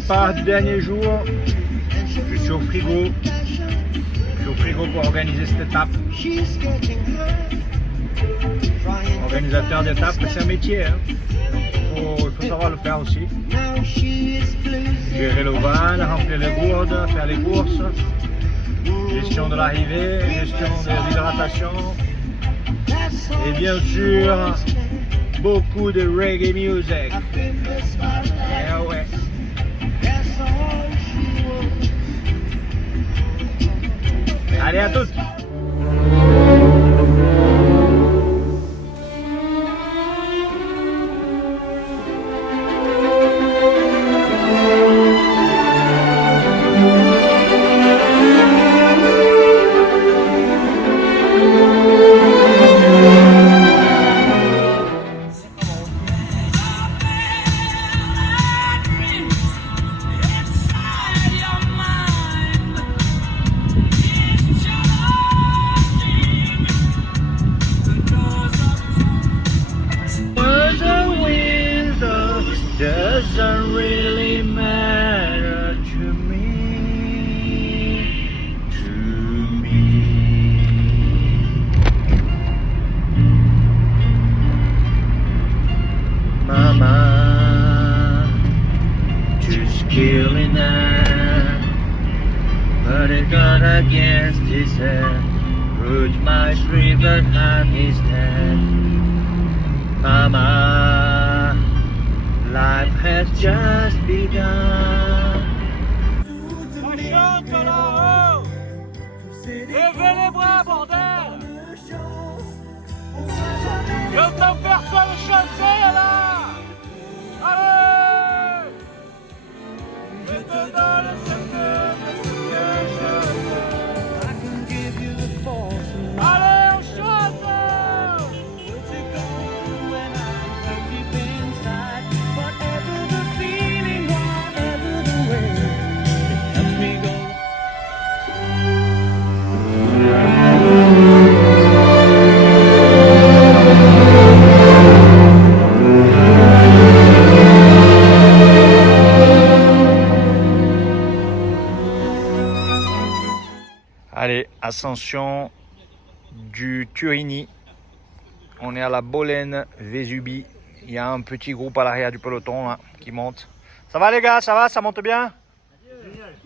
départ du dernier jour. Je suis au frigo. Je suis au frigo pour organiser cette étape. Organisateur d'étape, c'est un métier. Hein. Donc il faut savoir le faire aussi. Gérer le van, remplir les gourdes, faire les courses. Gestion de l'arrivée, gestion de l'hydratation. Et bien sûr, beaucoup de reggae music. Eh ouais. Allez, à toutes! Doesn't really matter to me, Mama, just killing that, but it got against his head, Rouge my river and his head, Mama. Life has just begun. Ça chante là-haut. Levez les bras, bordel. J'entends personne chanter là. Allez. Je te donne ce que je veux. Allez, on chante. Allez, ascension du Turini. On est à la Bolène Vésubie. Il y a un petit groupe à l'arrière du peloton là, qui monte. Ça va les gars, ça va, ça monte bien?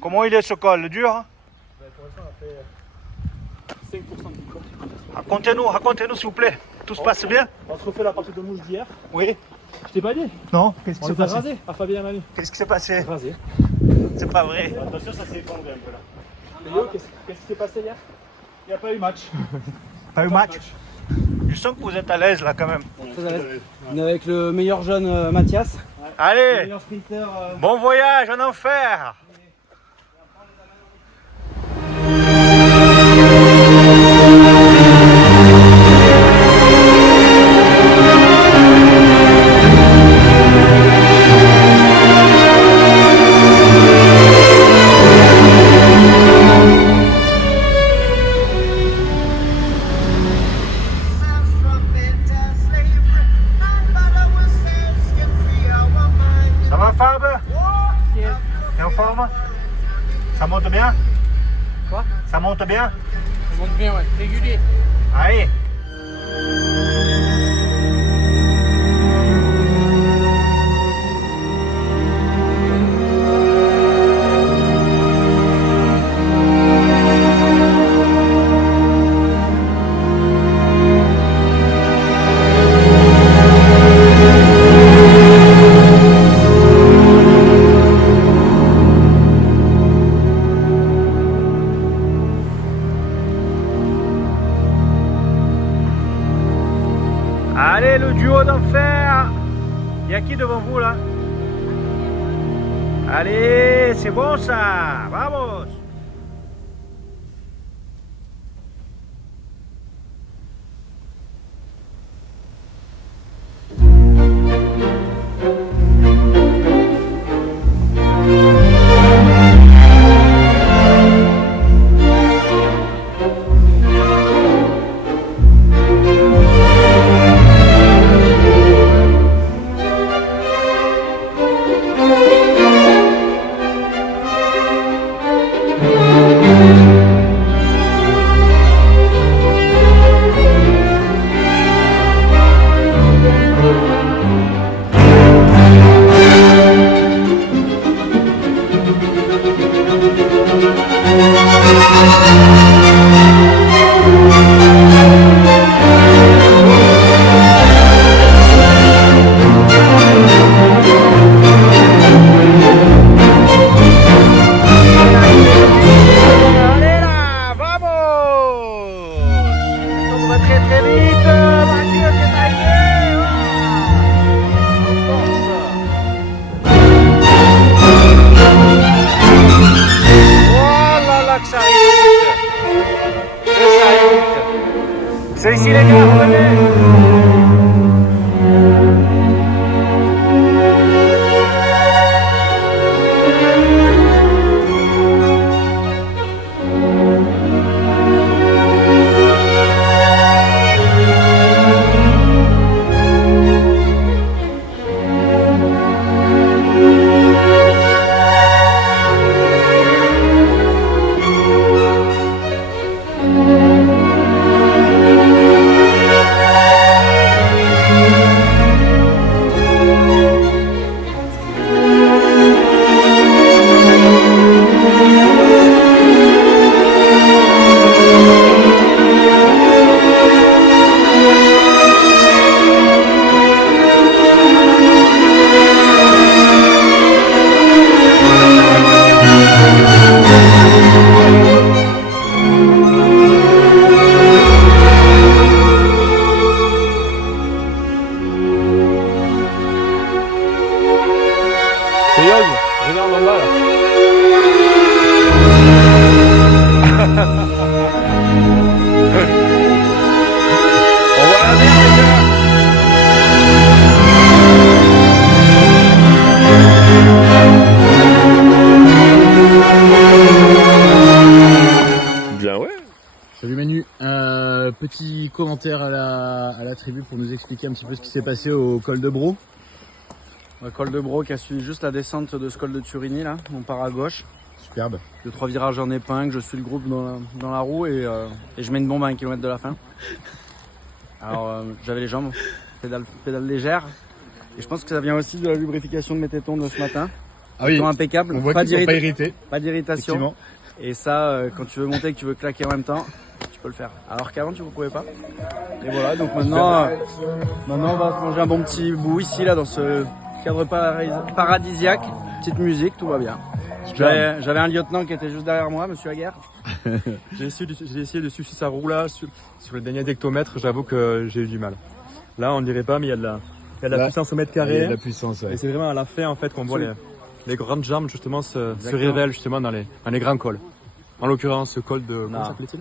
Comment il est ce col, dur? Pour l'instant, on a fait 5% du col. Racontez-nous s'il vous plaît. Tout se passe bien? On se refait la partie de mouche d'hier. Oui. Je t'ai pas dit? Non? Qu'est-ce qui On s'est les a passé? rasés à Fabien et Manu. Qu'est-ce qui s'est passé? Rasés. C'est pas vrai. Attention, ça s'est effondré un peu là. Léo, qu'est-ce qui s'est passé hier? Il n'y a pas eu match. Pas eu match? Je sens que vous êtes à l'aise là quand même. Très à l'aise. On est avec le meilleur jeune Mathias. Le Allez, meilleur sprinter. bon voyage en enfer. Ça va Fab? T'es en forme? Ça monte bien? Quoi? Ça monte bien? Ça monte bien, ouais. Régulier. Allez! Allez, le duo d'enfer! Il y a qui devant vous là? Allez, c'est bon ça! Vamos! commentaire à la tribu pour nous expliquer un petit peu ce qui s'est passé au col de Bro. Le col de Bro qui a suivi juste la descente de ce col de Turini là. On part à gauche. Superbe. 2-3 virages en épingle, je suis le groupe dans la roue et je mets une bombe à 1 km de la fin. Alors j'avais les jambes, pédale légère. Et je pense que ça vient aussi de la lubrification de mes tétons de ce matin. Ah oui, Tétons impeccable, on voit qu'ils sont pas irrités. pas d'irritation. Effectivement. Et ça, quand tu veux monter et que tu veux claquer en même temps, tu peux le faire. Alors qu'avant tu ne pouvais pas. Et voilà, donc maintenant on va se manger un bon petit bout ici là dans ce cadre paradisiaque. Petite musique, tout va bien. J'avais un lieutenant qui était juste derrière moi, monsieur Aguerre. J'ai essayé de suivre sa roue là sur le dernier hectomètre, j'avoue que j'ai eu du mal. Là on dirait pas, mais il y a de la puissance au mètre carré. Il y a de la puissance, ouais. Et c'est vraiment à la fin en fait qu'on voit les grandes jambes justement se révèlent justement dans les grands cols. En l'occurrence ce col de... Comment s'appelait-il ?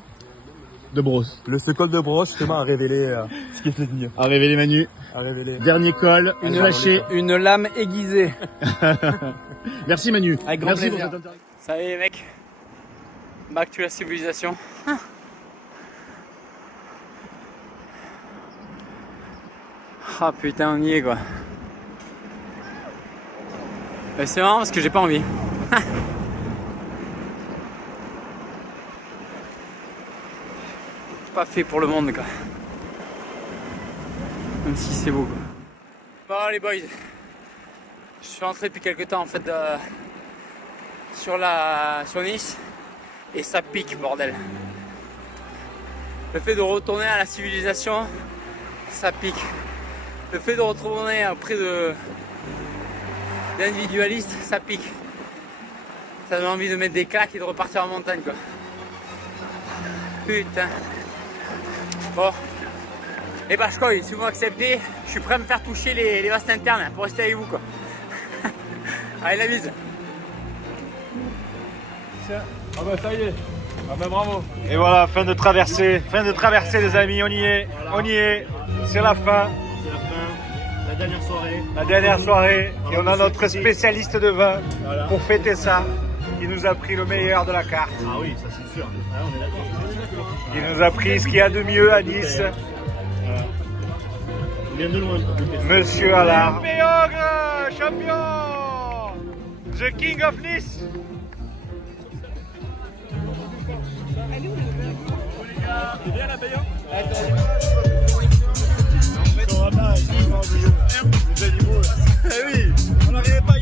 De brosse. Ce col de brosse justement a révélé ce qui est fait de mieux. À révéler Manu. A révélé... Dernier col, Une lame aiguisée. Merci Manu. Avec grand Merci plaisir. pour cette interview. Ça y est mec, back to la civilisation. Ah putain on y est quoi. C'est marrant parce que j'ai pas envie. Pas fait pour le monde quoi. Même si c'est beau quoi. Bon les boys, je suis rentré depuis quelques temps en fait sur Nice et ça pique bordel. Le fait de retourner à la civilisation, ça pique. Le fait de retourner auprès d'individualistes, ça pique. Ça donne envie de mettre des claques et de repartir en montagne quoi. Putain. Bon. Et Bachkoy, si vous m'acceptez, je suis prêt à me faire toucher les vastes internes pour rester avec vous quoi. Allez la bise. Ah bah ça y est. Ah bah bravo. Et voilà, fin de traversée les amis, on y est, c'est la fin. C'est la fin, la dernière soirée. La dernière soirée, et on a notre spécialiste de vin pour fêter ça, qui nous a pris le meilleur de la carte. Ah oui, ça c'est sûr. Ah, on est d'accord. Il nous a pris ce qu'il y a de mieux à Nice. On vient de loin. Monsieur Allard. Péogre, champion, the king of Nice. C'est bien la payante. Eh oui, on n'arrivait pas